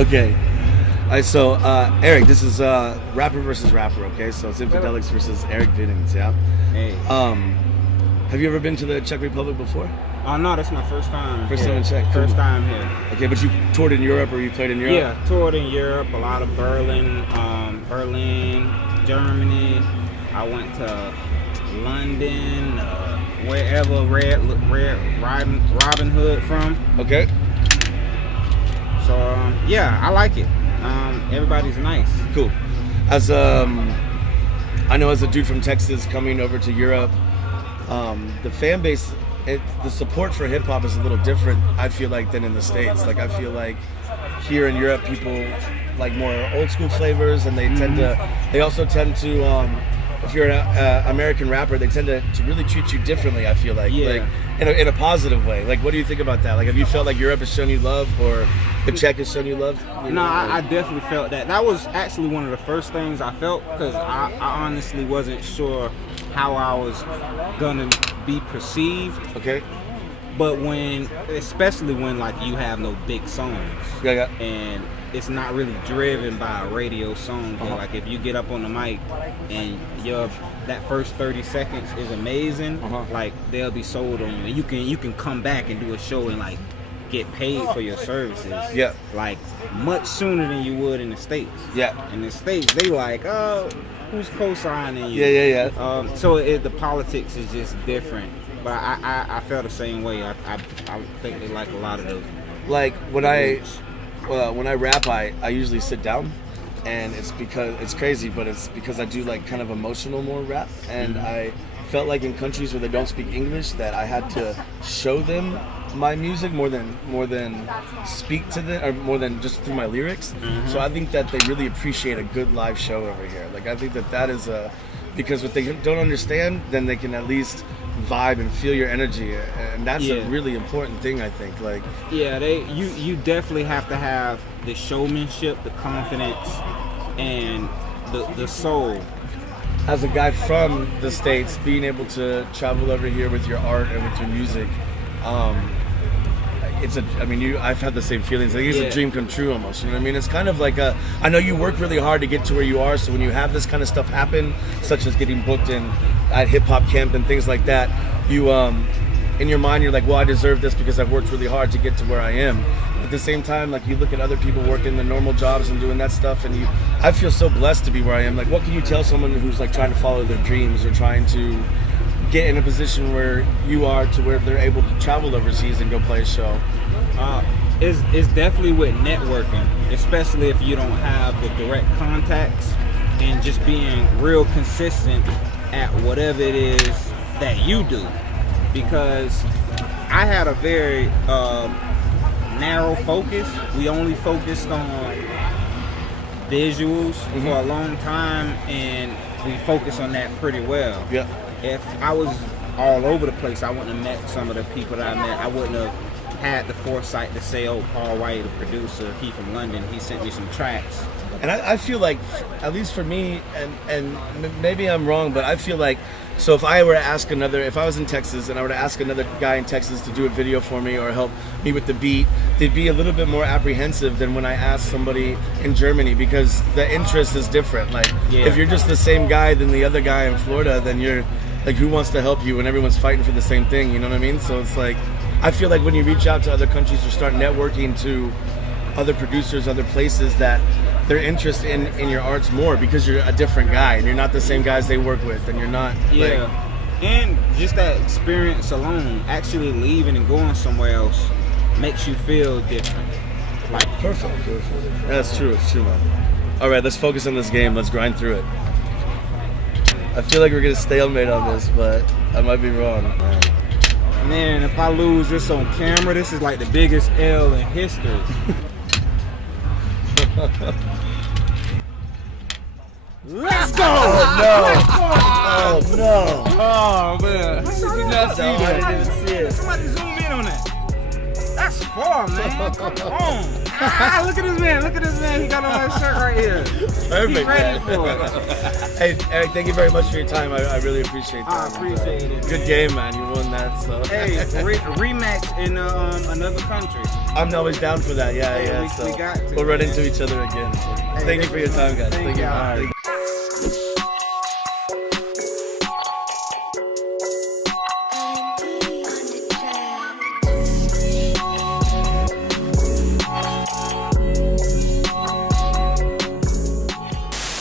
Okay. All right, so Eric, this is rapper versus rapper, okay? So it's Infidelix versus ERIC BIDDINES, yeah? Hey. Have you ever been to the Czech Republic before? No, that's my first time. First time in Czech? Cool. First time here. Okay, but you toured in Europe or you played in Europe? Yeah, toured in Europe, a lot of Berlin, Germany. I went to London, wherever Robin Hood from. Okay. So, yeah, I like it. Everybody's nice. Cool. As I know, as a dude from Texas coming over to Europe, the fan base, the support for hip hop is a little different, I feel like, than in the States. Like, I feel like here in Europe, people like more old school flavors, and they also tend to, if you're an American rapper, they tend to really treat you differently, I feel like. Yeah. Like in a positive way. Like, what do you think about that? Like, have you felt like Europe has shown you love, or the Czech has shown you love? No, I definitely felt that. That was actually one of the first things I felt, because I honestly wasn't sure how I was gonna be perceived. Okay. But especially when like you have no big songs, Yeah. and it's not really driven by a radio song. Like if you get up on the mic and that first 30 seconds is amazing, like they'll be sold on you, and you can come back and do a show and like get paid for your services. Yeah. Like much sooner than you would in the States. Yeah. In the States, they like, oh, who's co-signing you? Yeah. So the politics is just different. But I felt the same way. I think they like a lot of those. Like when I rap, I usually sit down, and it's because it's crazy, but it's because I do like kind of emotional more rap, and I felt like in countries where they don't speak English that I had to show them my music more than speak to them, or more than just through my lyrics. So I think that they really appreciate a good live show over here. Like I think that is because what they don't understand, then they can at least vibe and feel your energy, and that's a really important thing, I think. Like, yeah, you definitely have to have the showmanship, the confidence, and the soul. As a guy from the States, being able to travel over here with your art and with your music, I've had the same feelings. I think it's a dream come true almost. You know what I mean? It's kind of like I know you work really hard to get to where you are, so when you have this kind of stuff happen, such as getting booked at hip hop camp and things like that, you in your mind you're like, well, I deserve this because I've worked really hard to get to where I am. At the same time, like you look at other people working the normal jobs and doing that stuff, and I feel so blessed to be where I am. Like, what can you tell someone who's like trying to follow their dreams or trying to get in a position where you are, to where they're able to travel overseas and go play a show? It's definitely with networking, especially if you don't have the direct contacts, and just being real consistent at whatever it is that you do. Because I had a very narrow focus. We only focused on visuals for a long time, and we focused on that pretty well. Yeah. If I was all over the place, I wouldn't have met some of the people that I met. I wouldn't have had the foresight to say, oh, Paul White, the producer, he from London, he sent me some tracks. And I feel like, at least for me, and maybe I'm wrong, but I feel like, so if I was in Texas and I were to ask another guy in Texas to do a video for me or help me with the beat, they'd be a little bit more apprehensive than when I ask somebody in Germany, because the interest is different. Like, if you're just the same guy than the other guy in Florida, then you're like, who wants to help you when everyone's fighting for the same thing, you know what I mean? So it's like, I feel like when you reach out to other countries or start networking to other producers, other places, that their interest in your art's more because you're a different guy and you're not the same guys they work with, and you're not and just that experience alone, actually leaving and going somewhere else, makes you feel different. Like perfect. That's true. It's true, man. All right, let's focus on this game. Let's grind through it. I feel like we're gonna stalemate on this, but I might be wrong. Man, if I lose this on camera, this is like the biggest L in history. Let's go! Oh no! Oh man! I didn't even see it. Somebody zoom in on that. That's for, man? Come on. Ah, look at this man. Look at this man. He got on his shirt right here. Perfect. He's ready for it. Hey, Eric, thank you very much for your time. I really appreciate that. I appreciate it. Good game, man. You won that. So. Hey, rematch in another country. I'm always down for that. Yeah. We got to. We'll run into each other again. So. Hey, Thank you for your time, guys. Thank you. y'all. All right.